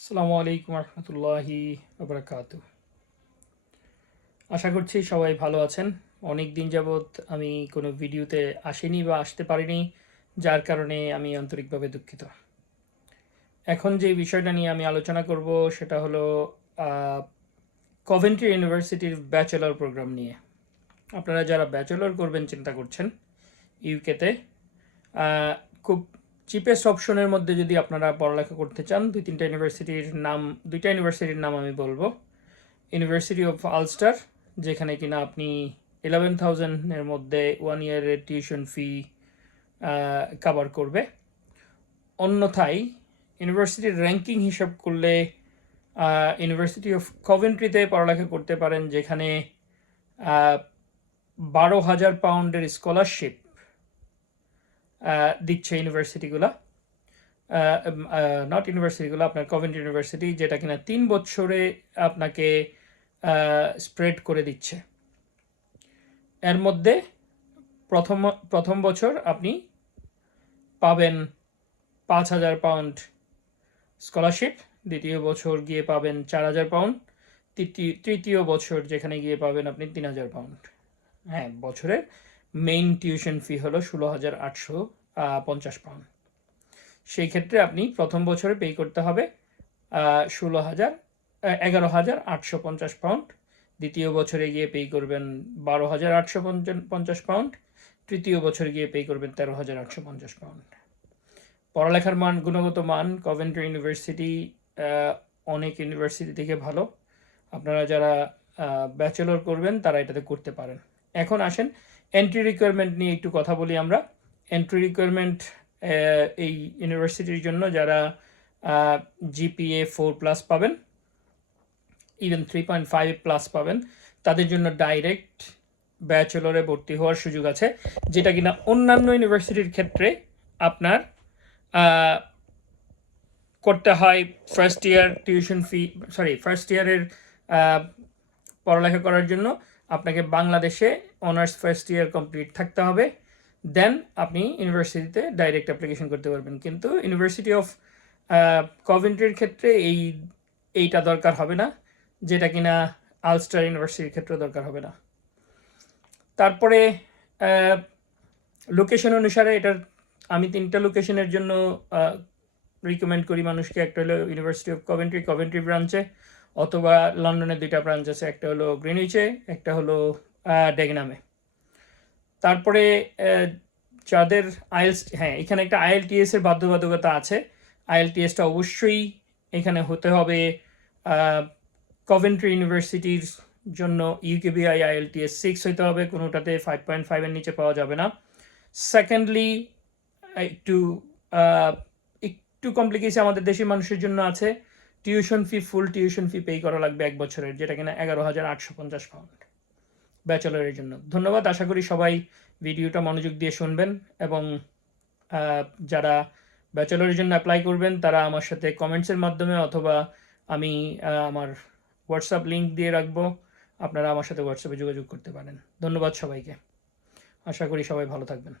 আসসালামু আলাইকুম রহমতুল্লাহি আবরাকাত আশা করছি সবাই ভালো আছেন। অনেক দিন যাবৎ আমি কোনো ভিডিওতে আসিনি বা আসতে পারিনি, যার কারণে আমি আন্তরিকভাবে দুঃখিত। এখন যে বিষয়টা নিয়ে আমি আলোচনা করব, সেটা হলো কভেন্ট্রি ইউনিভার্সিটির ব্যাচেলর প্রোগ্রাম নিয়ে। আপনারা যারা ব্যাচেলর করবেন, চিন্তা করছেন ইউকেতে খুব চিপেস্ট অপশনের মধ্যে যদি আপনারা পড়ালেখা করতে চান, দুই তিনটা ইউনিভার্সিটির নাম, দুইটা ইউনিভার্সিটির নাম আমি বলব। ইউনিভার্সিটি অফ আলস্টার যেখানে কিনা আপনি ইলেভেন থাউজেন্ডের মধ্যে ওয়ান ইয়ারের টিউশন ফি কাভার করবে। অন্যথায় ইউনিভার্সিটির র্যাঙ্কিং হিসাব করলে ইউনিভার্সিটি অফ কভেন্ট্রিতে পড়ালেখা করতে পারেন, যেখানে বারো হাজার পাউন্ডের স্কলারশিপ দিচ্ছে ইউনিভার্সিটিগুলো নট ইউনিভার্সিটিগুলো আপনার কভেন্ট ইউনিভার্সিটি যেটা কিনা তিন বছরে আপনাকে স্প্রেড করে দিচ্ছে। এর মধ্যে প্রথম প্রথম বছর আপনি পাবেন পাঁচ হাজার পাউন্ড স্কলারশিপ দ্বিতীয় বছর গিয়ে পাবেন চার হাজার পাউন্ড তৃতীয় তৃতীয় বছর যেখানে গিয়ে পাবেন আপনি তিন হাজার পাউন্ড হ্যাঁ বছরের মেইন টিউশন ফি হলো ষোলো হাজার আটশো পঞ্চাশ পাউন্ড সেই ক্ষেত্রে আপনি প্রথম বছরে পে করতে হবে ষোলো হাজার এগারো হাজার আটশো পঞ্চাশ পাউন্ড দ্বিতীয় বছরে গিয়ে পে করবেন বারো হাজার আটশো পঞ্চাশ পাউন্ড তৃতীয় বছরে গিয়ে পে করবেন তেরো হাজার আটশো পঞ্চাশ পাউন্ড পড়ালেখার মান, গুণগত মান কভেন্ট্রি ইউনিভার্সিটি অনেক ইউনিভার্সিটি থেকে ভালো। আপনারা যারা ব্যাচেলর করবেন, তারা এটাতে করতে পারেন। এখন আসেন এন্ট্রি রিকোয়ারমেন্ট নিয়ে একটু কথা বলি আমরা। এন্ট্রি রিকোয়ারমেন্ট এই ইউনিভার্সিটির জন্য যারা জিপিএ ফোর প্লাস পাবেন even three point five plus পাবেন, তাদের জন্য ডাইরেক্ট ব্যাচেলরে ভর্তি হওয়ার সুযোগ আছে, যেটা কিনা অন্যান্য ইউনিভার্সিটির ক্ষেত্রে আপনার করতে হয় first year tuition fee sorry first ইয়ারের পড়ালেখা করার জন্য। আপনাকে বাংলাদেশে অনার্স ফার্স্ট ইয়ার কমপ্লিট থাকতে হবে। দেন আপনি ইউনিভার্সিটিতে ডাইরেক্ট অ্যাপ্লিকেশন করতে পারবেন। কিন্তু ইউনিভার্সিটি অফ কভেন্ট্রির ক্ষেত্রে এই, এইটা দরকার হবে না, যেটা কিনা আলস্টার ইউনিভার্সিটির ক্ষেত্রে দরকার হবে না। তারপরে লোকেশন অনুসারে এটার, আমি তিনটা লোকেশনের জন্য রিকমেন্ড করি মানুষকে। একটা হলো ইউনিভার্সিটি অফ কভেন্ট্রি কভেন্ট্রি ব্রাঞ্চে অথবা লন্ডনের দুইটা ব্রাঞ্চ আছে, একটা হলো গ্রিনউইচে একটা হলো ডেগনামে। তারপরে যাদের আইএলস হ্যাঁ এখানে একটা আইএলটিএস এর বাধ্যবাধকতা আছে। আইএলটিএসটা অবশ্যই এখানে হতে হবে কভেন্ট্রি ইউনিভার্সিটির জন্য ইউকেবিআই আইএলটিএস সিক্স হইতে হবে, কোনোটাতে ফাইভ পয়েন্ট ফাইভের নিচে পাওয়া যাবে না। সেকেন্ডলি একটু একটু কমপ্লিকেশন আমাদের দেশের মানুষের জন্য আছে। Tuition fee, full tuition fee pay করা লাগবে এক বছরের, যেটা কিনা এগারো হাজার আটশো পঞ্চাশ পাউন্ড ব্যাচেলরের জন্য। ধন্যবাদ, আশা করি সবাই ভিডিওটা মনোযোগ দিয়ে শুনবেন এবং যারা ব্যাচেলরের জন্য অ্যাপ্লাই করবেন, তারা আমার সাথে কমেন্টসের মাধ্যমে অথবা আমি আমার হোয়াটসঅ্যাপ লিঙ্ক দিয়ে রাখব। আপনারা আমার সাথে হোয়াটসঅ্যাপে যোগাযোগ করতে পারেন। ধন্যবাদ সবাইকে। আশা করি সবাই ভালো থাকবেন।